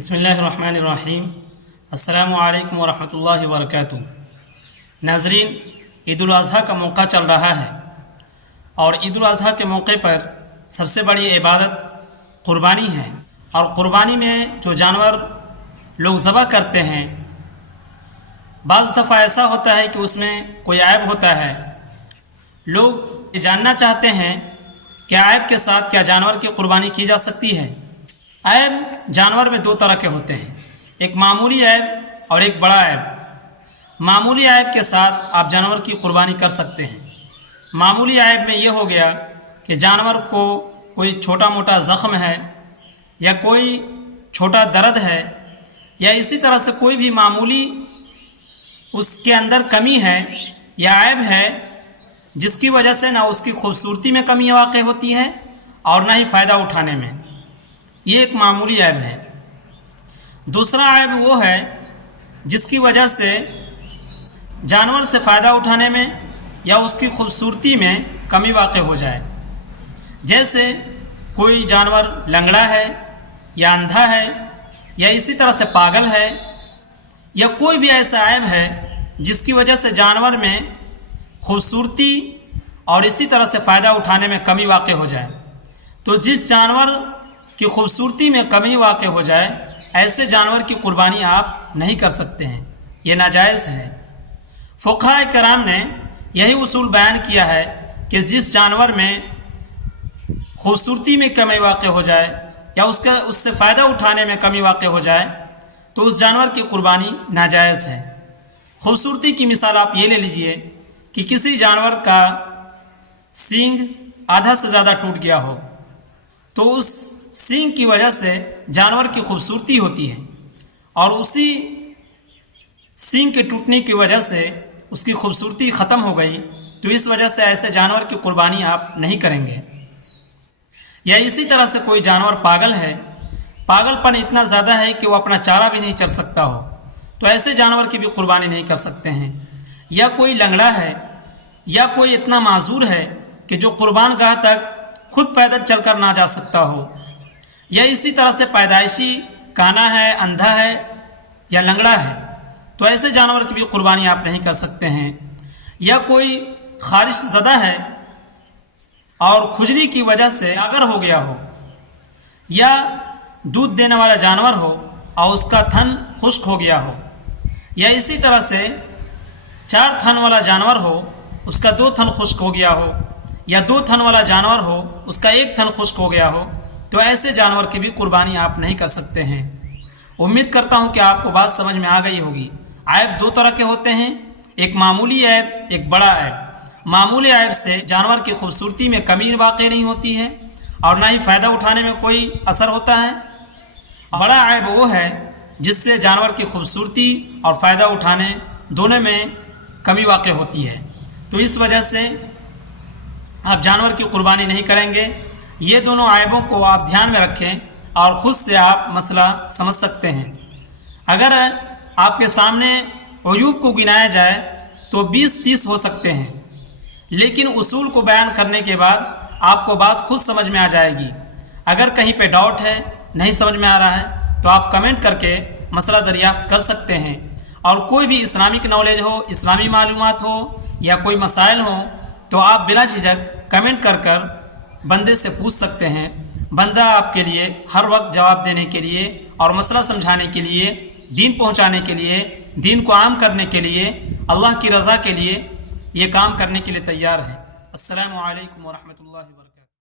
بسم اللہ الرحمن الرحیم۔ السلام علیکم ورحمۃ اللہ وبرکاتہ۔ ناظرین، عید الاضحیٰ کا موقع چل رہا ہے اور عید الاضحیٰ کے موقع پر سب سے بڑی عبادت قربانی ہے، اور قربانی میں جو جانور لوگ ذبح کرتے ہیں بعض دفعہ ایسا ہوتا ہے کہ اس میں کوئی عیب ہوتا ہے۔ لوگ یہ جاننا چاہتے ہیں کہ عیب کے ساتھ کیا جانور کی قربانی کی جا سکتی ہے۔ عیب جانور میں دو طرح کے ہوتے ہیں، ایک معمولی عیب اور ایک بڑا عیب۔ معمولی عیب کے ساتھ آپ جانور کی قربانی کر سکتے ہیں۔ معمولی عیب میں یہ ہو گیا کہ جانور کو کوئی چھوٹا موٹا زخم ہے یا کوئی چھوٹا درد ہے یا اسی طرح سے کوئی بھی معمولی اس کے اندر کمی ہے یا عیب ہے جس کی وجہ سے نہ اس کی خوبصورتی میں کمی واقع ہوتی ہے اور نہ ہی فائدہ اٹھانے میں، یہ ایک معمولی عیب ہے۔ دوسرا عیب وہ ہے جس کی وجہ سے جانور سے فائدہ اٹھانے میں یا اس کی خوبصورتی میں کمی واقع ہو جائے، جیسے کوئی جانور لنگڑا ہے یا اندھا ہے یا اسی طرح سے پاگل ہے، یا کوئی بھی ایسا عیب ہے جس کی وجہ سے جانور میں خوبصورتی اور اسی طرح سے فائدہ اٹھانے میں کمی واقع ہو جائے۔ تو جس جانور کی خوبصورتی میں کمی واقع ہو جائے ایسے جانور کی قربانی آپ نہیں کر سکتے ہیں، یہ ناجائز ہے۔ فقہاء کرام نے یہی اصول بیان کیا ہے کہ جس جانور میں خوبصورتی میں کمی واقع ہو جائے یا اس سے فائدہ اٹھانے میں کمی واقع ہو جائے تو اس جانور کی قربانی ناجائز ہے۔ خوبصورتی کی مثال آپ یہ لے لیجئے کہ کسی جانور کا سینگ آدھا سے زیادہ ٹوٹ گیا ہو تو اس سینگ کی وجہ سے جانور کی خوبصورتی ہوتی ہے، اور اسی سینگ کے ٹوٹنے کی وجہ سے اس کی خوبصورتی ختم ہو گئی، تو اس وجہ سے ایسے جانور کی قربانی آپ نہیں کریں گے۔ یا اسی طرح سے کوئی جانور پاگل ہے، پاگل پن اتنا زیادہ ہے کہ وہ اپنا چارہ بھی نہیں چر سکتا ہو، تو ایسے جانور کی بھی قربانی نہیں کر سکتے ہیں۔ یا کوئی لنگڑا ہے یا کوئی اتنا معذور ہے کہ جو قربان گاہ تک خود پیدل چل کر نہ جا سکتا ہو، یا اسی طرح سے پیدائشی کانا ہے، اندھا ہے یا لنگڑا ہے، تو ایسے جانور کی بھی قربانی آپ نہیں کر سکتے ہیں۔ یا کوئی خارش زدہ ہے اور کھجلی کی وجہ سے اگر ہو گیا ہو، یا دودھ دینے والا جانور ہو اور اس کا تھن خشک ہو گیا ہو، یا اسی طرح سے 4 تھن والا جانور ہو اس کا 2 تھن خشک ہو گیا ہو، یا 2 تھن والا جانور ہو اس کا 1 تھن خشک ہو گیا ہو، تو ایسے جانور کی بھی قربانی آپ نہیں کر سکتے ہیں۔ امید کرتا ہوں کہ آپ کو بات سمجھ میں آ گئی ہوگی۔ عیب 2 طرح کے ہوتے ہیں، ایک معمولی عیب، ایک بڑا عیب۔ معمولی عیب سے جانور کی خوبصورتی میں کمی واقع نہیں ہوتی ہے اور نہ ہی فائدہ اٹھانے میں کوئی اثر ہوتا ہے۔ بڑا عیب وہ ہے جس سے جانور کی خوبصورتی اور فائدہ اٹھانے دونوں میں کمی واقع ہوتی ہے، تو اس وجہ سے آپ جانور کی قربانی نہیں کریں گے۔ یہ دونوں عیبوں کو آپ دھیان میں رکھیں اور خود سے آپ مسئلہ سمجھ سکتے ہیں۔ اگر آپ کے سامنے عیوب کو گنایا جائے تو 20-30 ہو سکتے ہیں، لیکن اصول کو بیان کرنے کے بعد آپ کو بات خود سمجھ میں آ جائے گی۔ اگر کہیں پہ ڈاؤٹ ہے، نہیں سمجھ میں آ رہا ہے، تو آپ کمنٹ کر کے مسئلہ دریافت کر سکتے ہیں، اور کوئی بھی اسلامک نالج ہو، اسلامی معلومات ہو یا کوئی مسائل ہوں تو آپ بلا جھجک کمنٹ کر بندے سے پوچھ سکتے ہیں۔ بندہ آپ کے لیے ہر وقت جواب دینے کے لیے اور مسئلہ سمجھانے کے لیے، دین پہنچانے کے لیے، دین کو عام کرنے کے لیے، اللہ کی رضا کے لیے یہ کام کرنے کے لیے تیار ہے۔ السلام علیکم ورحمۃ اللہ وبرکاتہ۔